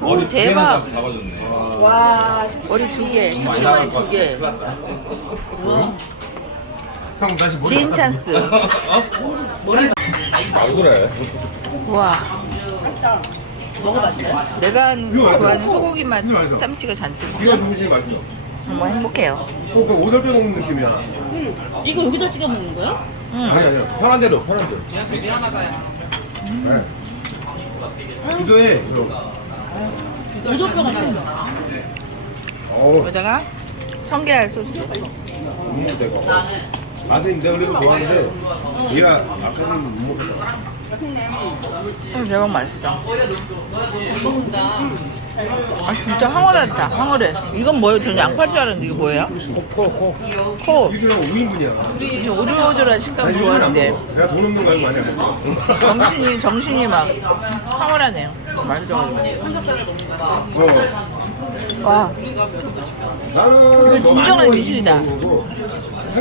머리 두 개나 대박. 잡- 잡아줬네. 와 머리 두 개, 참치머리 두 개. 형 다시 머리 진 갖다 찬스. 아 그래. 와. 내가 이거 좋아하는 맛있어. 소고기 맛 이거 맛있어. 참치가 잔뜩 이거. 음식이 맛있어. 정말 행복해요. 그 오돌뼈 먹는 느낌이야. 이거 여기다 찍어 먹는 거야? 응. 아니 아니야. 편한 대로 편한 대로. 네. 기도해. 형. 같아. 어우, 여기다가 성게알 소스. 못 먹다 이거. 맛은 내가 그래도 좋아하는데 얘가 아까는 못 먹겠다. 음, 대박 맛있어. 먹는다. 아 진짜 황홀하다. 황홀해. 이건 뭐예요? 저는 양파인 줄 알았는데 이게 뭐예요? 코코 코. 이게 5인분이야. 저 오돌오돌한 식감 좋아하는데 내가 돈 없는 거 알고 많이 안 먹어. 정신이 정신이 막 황홀하네요. 삼겹살을 먹는 거지. 어. 와. 나는 이거 진정한 미술이다.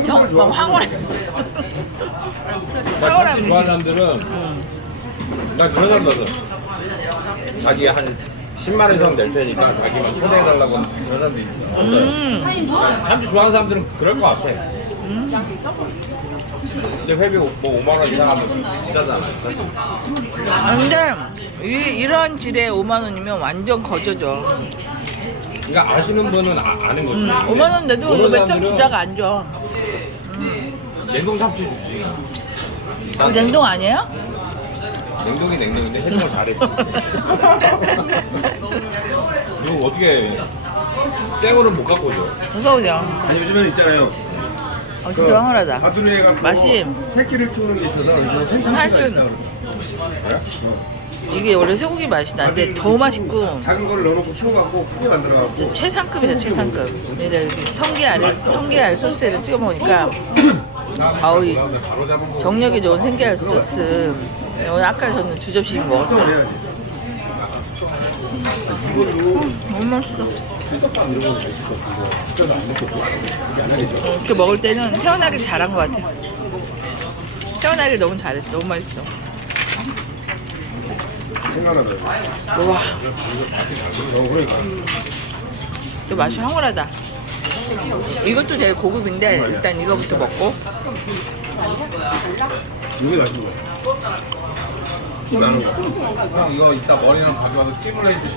정막 좋아. 황홀해. 나 황홀한. 좋아하는 사람들은 나 그런 사람 봤어. 자기 한 10만 원 이상 낼 테니까 자기만 초대해달라고 하는 그런 사람도 있어. 음. 참치 좋아하는 사람들은 그럴 것 같아. 근데 회비 뭐 5만 원 이상 하면 비싸잖아. 아, 근데 이, 이런 질에 5만 원이면 완전 거저죠. 그러니까 아시는 분은 아, 아는 거지. 음, 5만 원 내도 모르는 몇점 사람들은 주다가 안 줘. 냉동 참치 주지. 이거 냉동 아니에요? 냉동이 냉동인데 해동을 잘했지. 이거 어떻게 생으로 못 갖고 줘. 무서우죠. 아니 요즘에는 있잖아요. 어, 진짜 황홀하다. 갖고 맛이- 새끼를 키우는 게 있어서 요즘에 생참치가 사실은- 있다 그래. 이게 원래 소고기 맛이 나는데 더 맛있고 작은 거를 넣어놓고 키워갖고 크게 만들어갖고 진짜 최상급이다 최상급. 근데 성게알을 성게알 소스에다 찍어 먹으니까 아우 이. 정력이 좋은 생게알 소스. 오늘 아까 저는 두 접시 좀 먹었어요. 해야지. 너무 맛있어. 이렇게 먹을 때는 태어나길 잘한 것 같아. 태어나길 너무 잘했어. 너무 맛있어. 와. 이 맛이 황홀하다. 이것도 되게 고급인데 일단 이거부터 먹고 이게 맛있는 거야. 거. 형 이거 이따 머리랑 가져와서 찜을 살이 있네.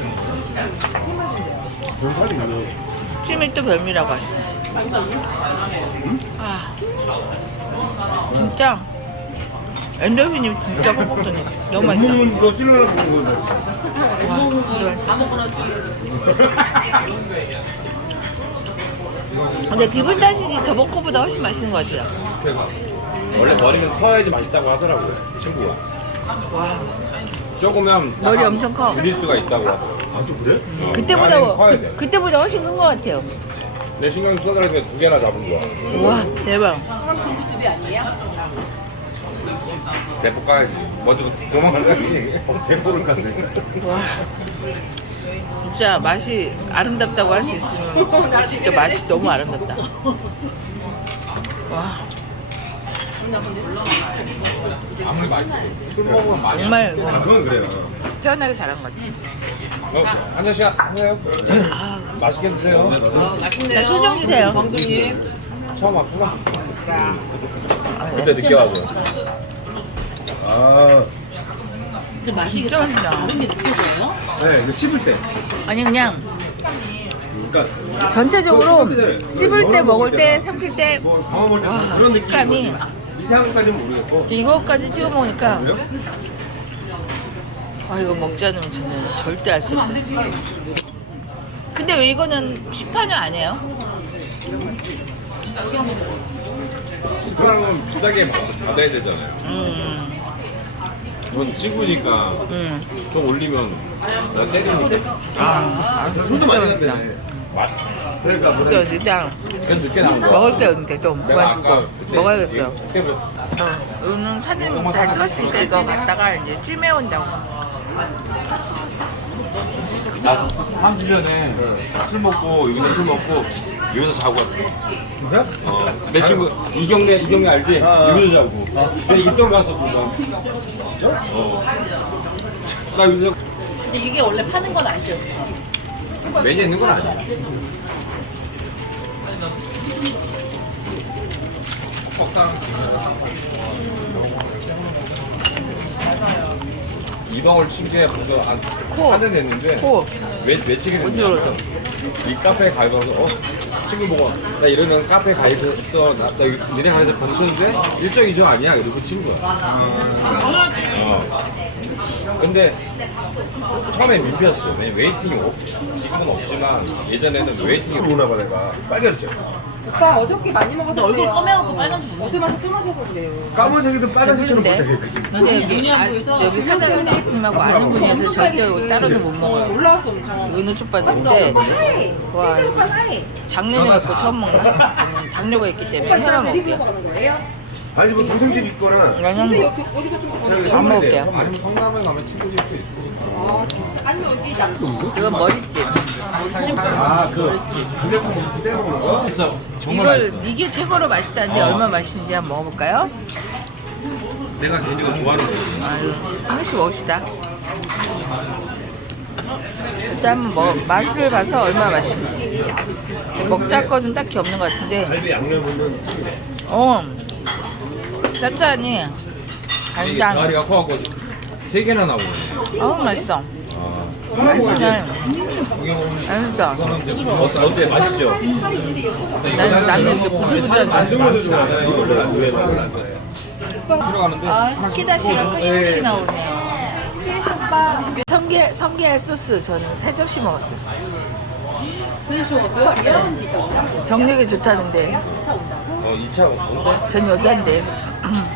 찜이 또 별미라고 하시네. 아, 진짜 엔돌핀이 진짜 도네. 너무 맛있다. 먹는 거 찔러서 먹는 건데. 다 먹어놔. 근데 기분 탓인지 저번 거보다 훨씬 맛있는 것 같아요. 원래 머리는 커야지 맛있다고 하더라고요. 친구가. 와, 조그면 머리 엄청 커. 느릴 수가 있다고 하더라고요. 아 또 그래? 그때보다 머리는 커야 돼. 그 때보다 훨씬 큰 것 같아요. 내 신경 써더라도 두 개나 잡은 거야. 와, 대박. 공구집이 아니에요? 대포 까야지. 먼저 도망가야지. 대포를 깠네. 와, 진짜 맛이 아름답다고 할 수 있으면 진짜 맛이 너무 아름답다. 와, 아무리 맛있어도 술 먹으면 많이 정말 아 그건 그래요. 태어나게 잘한 것 같아. 어, 한 잔씩 하세요. 맛있게 드세요. 맛있네요. 자, 술좀 주세요. 광주님. 처음 왔구나. 그때 늦게 와서. 아, 근데 맛이 진짜 맛있다. 다른 게 느껴져요? 네, 이거 씹을 때. 아니 그냥 그러니까 전체적으로 씹을 때, 먹을 때, 삼킬 때뭐 먹을 때 와, 그런 느낌이 식감이. 거지. 이상까지는 모르겠고. 이거까지 찍어 먹으니까 그래요? 아 이거 먹지 않으면 저는 절대 알 수 없어요. 근데 왜 이거는 해요? 그런 건 비싸게 받아야 되잖아요. 음, 이건 찍으니까 음. 또 올리면 나 때리면 아, 손도 많이 맛있다. 갔네. 맛. 그러니까 뭐또 일단 그냥 늦게 나온 거야. 먹을 때 이제 좀 내가 그만 아까 두고 그때 먹어야겠어요. 그때 뭐 어, 오늘 사진 잘 찍었으니까 이거 갖다가 이제 찜해 온다고. 나 3주 전에 술 먹고 여기서 술 먹고 여기서 자고 왔어. 진짜? 어, 내 친구 이경래 이경래 알지? 아, 아. 여기서 자고. 내가 입동 갔었구나. 진짜? 어. 나 여기서 근데 이게 원래 파는 건 아니죠? 메뉴 있는 건 아니야. 이방울 벌써 한 코. 4년 됐는데 코. 왜, 외치게 됐냐 뭔지 이 카페에 가입해서 어? 친구 보고 나 이러면 카페에 가입했어 나, 나 니네 가서 봉천인데 일석이조 아니야 이러고 친구야 어. 근데 처음에 민폐였어 왜냐면 웨이팅이 없, 지금은 없지만 예전에는 웨이팅이 오나 봐 내가 빨개졌죠. 오빠 어저께 많이 먹어서 근데 얼굴 그래요. 검해갖고 빨간색 어제 마셔 또 마셔서 그래요. 까만 색이든 빨간색처럼 그런데? 보여. 근데 여기, 아, 여기 사장님하고 아는 분이어서 절대 따로는 못 어, 먹어요. 올라왔어 엄청. 은우 족바지인데 오빠 하이. 와, 이거 오빠 하이. 작년에 먹고 처음 먹나? 저는 당뇨가 있기 때문에 오빠 혈압 드리블해서. 가는 거예요? 아니 뭐 동생 집 있거나 왜냐면 여기 어디서 좀 저기 안 선물 먹을게요. 돼요. 아니면 성남에 가면 친구 집도 있으니까 아니 여기 남. 이건 머리찜. 아그 그래도 시대 먹는 거? 맛있어 이걸 이게 최고로 맛있다는데 어. 얼마 맛있는지 한번 먹어볼까요? 내가 개인적으로 좋아하는 거지 아유, 하나씩 먹읍시다. 일단 한번 먹, 맛을 봐서 얼마 맛있는지. 먹자 거는 딱히 없는 것 같은데, 갈비 양념은 어, 짭짤하니, 간장, 다리가 커갖고 세 개나 나오네 어우, 맛있어. 아, 먹으면 맛있어. 이거는 이제 어, 어때 맛있죠? 나는, 안 좋아해. 들어가는데 아, 스키다시가 끊임없이 나오네요. 성게, 성게알 소스 저는 세 접시 먹었어요. 정력이 좋다는데, 어, 2차 온대? 전 여자인데. Uh-huh.